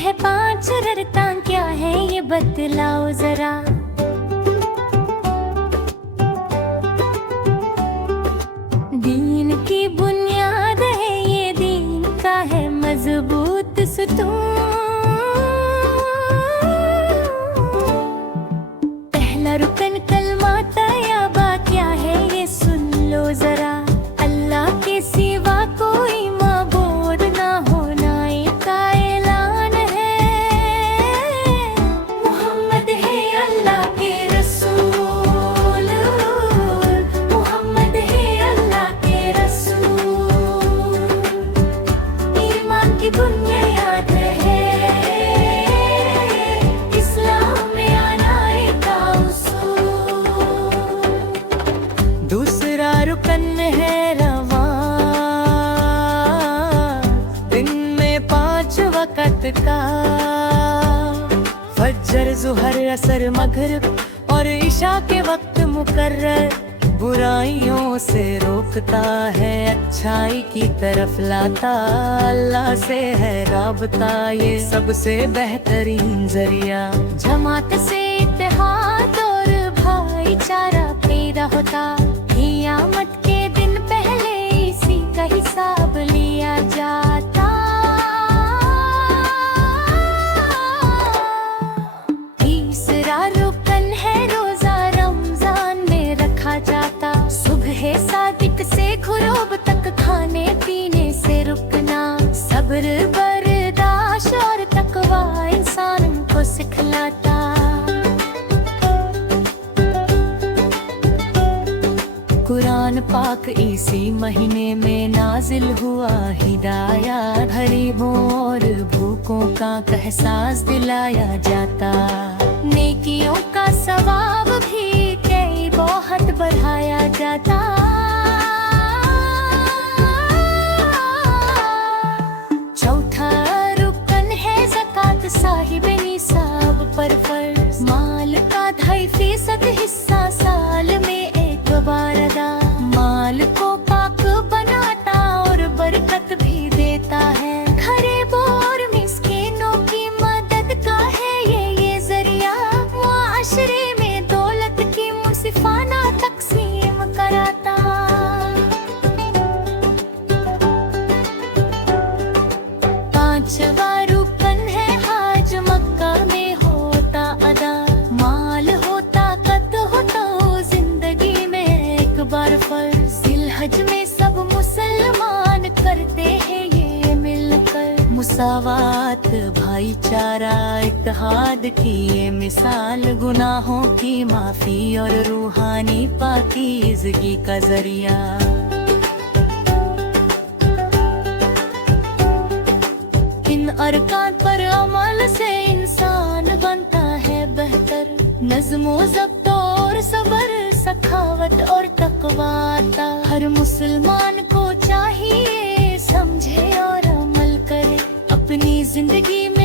है 5 ररता, क्या है ये बतलाओ जरा। दीन की बुनियाद है ये, दीन का है मजबूत सुतून। पहला रुकन कलमा तैयबा, क्या है ये सुन लो जरा। अल्लाह के सिवा कोई माबूद ना होना एक ऐलान है। मोहम्मद है अल्लाह के रसूल, मोहम्मद है अल्लाह के रसूल। ईमान की बुनियाद है इस्लाम में आना का उसूल। दूसरा रुकन है रवा, दिन में 5 वक़्त का। फज्र, ज़ुहर, असर, मगरिब और इशा के वक्त मुकर्रर। बुराइयों से रोकता है, अच्छाई की तरफ लाता। अल्लाह से है राबता, ये सबसे बेहतरीन जरिया। जमात से इत्तेहाद और भाईचारा पैदा होता। क़यामत के दिन पहले इसी का हिसाब लिया जाता। तीसरा रुकन है रोजा, रमजान में रखा जाता। सुबह सादिक से गुरूब तक खाने पीने से रुकना। सब्र, बर्दाश्त और तकवा इंसान को सिखलाता। कुरान पाक इसी महीने में नाजिल हुआ। हिदायत गरीबों और भूखों का एहसास दिलाया जाता। नेकियों का सवाब भी कई बहुत बढ़ाया जाता। चौथा रुकन है ज़कात, साहिब निसाब पर फर्ज। माल का 2.5% हिस्सा साल में एक बार अदा। माल को पाक बनाता और बरकत भी देता है। गरीबों और मिस्कीनों की मदद का है ये जरिया। मुआशरे में दौलत की मुंसिफाना तकसीम कराता। पांचवा रुकन है हज, मक्का में होता अदा। माल होता कत होता जिंदगी में एक बार फर्ज। जिलहज में सब मुसलमान करते हैं ये मिलकर। मुसावात, भाईचारा, इत्तेहाद की ये मिसाल। गुनाहों की माफी और रूहानी पाकीज़गी का जरिया। इन अरकान पर अमल से इंसान बनता है बेहतर। नज़्म व ज़ब्त और सब्र, सखावत और तक़वा आता। हर मुसलमान को चाहिए समझे और अमल करे। अपनी जिंदगी में